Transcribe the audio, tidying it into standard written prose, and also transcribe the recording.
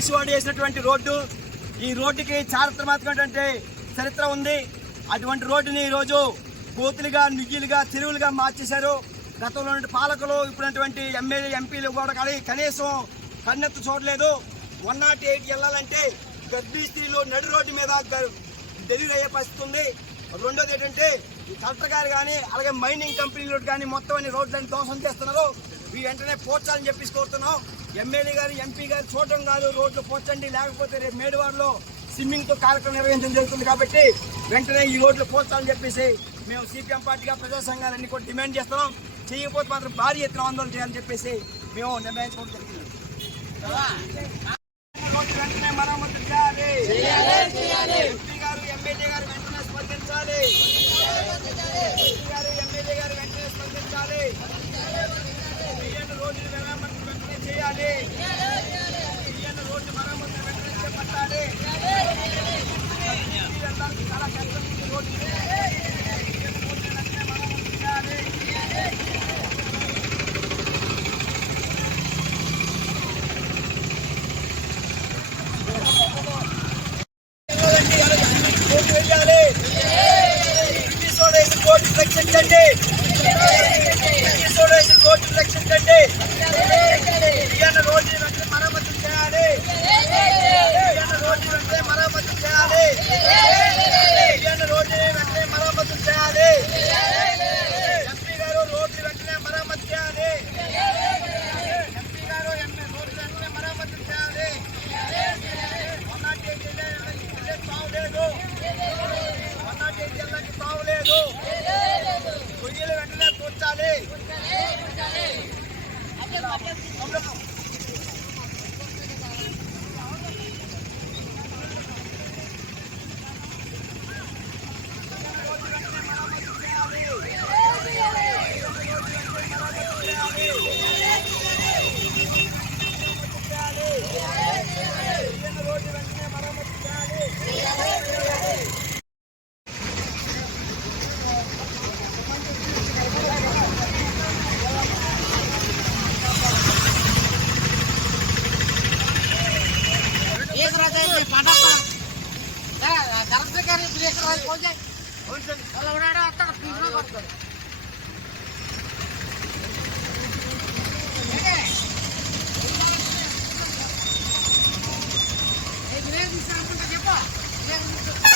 British వాడు వేసినటువంటి road. ఈ రోడ్డుకి చారిత్రాత్మకమైనటువంటి చరిత్ర ఉంది. అటువంటి రోడ్డుని ఈరోజు గోతులుగా, నిగ్గిలుగా, చెరువులుగా మార్చేశారు. గతంలో పాలకులు ఇప్పుడున్నటువంటి ఎమ్మెల్యే, ఎంపీలు కూడా కనీసం కన్నెత్తు చూడలేదు. 108 వెళ్ళాలంటే గర్భిణీ స్త్రీలు నడి రోడ్డు మీద డెలివరీ అయ్యే పరిస్థితి ఉంది. రెండోది ఏంటంటే కలెక్టర్ గారు కానీ అలాగే మైనింగ్ కంపెనీలు కానీ మొత్తం అన్ని రోడ్లని ధ్వంసం చేస్తున్నారు. ఈ వెంటనే పోర్చాలని చెప్పేసి కోరుతున్నాం. ఎమ్మెల్యే గారు, ఎంపీ గారు చూడటం కాదు, రోడ్లు పోర్చండి, లేకపోతే రేపు మేడివాడలో స్విమ్మింగ్తో కార్యక్రమం నిర్వహించడం జరుగుతుంది. కాబట్టి వెంటనే ఈ రోడ్లు పోర్చాలని చెప్పేసి మేము సిపిఎం పార్టీగా ప్రజా సంఘాలన్నీ కూడా డిమాండ్ చేస్తున్నాం. చేయకపోతే మాత్రం భారీ ఎత్తున ఆందోళన చేయాలని చెప్పేసి మేము నిర్ణయించుకోవడం జరిగింది. రోడ్లు వెంటనే మరమ్మతు చేయాలి. ఎంపీ గారు, ఎమ్మెల్యే గారు వెంటనే స్పందించాలి. ఎంపీ గారు, ఎమ్మెల్యే గారు వెంటనే స్పందించాలి. రోడ్లు మరమ్మతు వెంటనే చేయాలి. రోడ్డు మరమ్మతు వెంటనే చేపట్టాలి. చాలా కష్టం రోడ్డు వెంటనే మరమ్మతు చేయాలి. రోడ్డు రక్షించండి. రోడ్డు రక్షించండి. రోడ్డు వెంటనే మరమ్మతు చేయాలి. రోడ్డు వెంటనే మరమ్మతు చేయాలి. రోడ్డు వెంటనే మరమ్మతు చేయాలి. ఎంపీ గారు రోడ్డు వెంటనే మరమ్మతు చేయాలి. ఎంపీ గారు రోడ్డు వెంటనే మరమ్మతు చేయాలి. 108 తావులేదు. 108 జిల్లాకి తావులేదు. గొయ్యలు వెంటనే కూర్చాలి. చెప్ప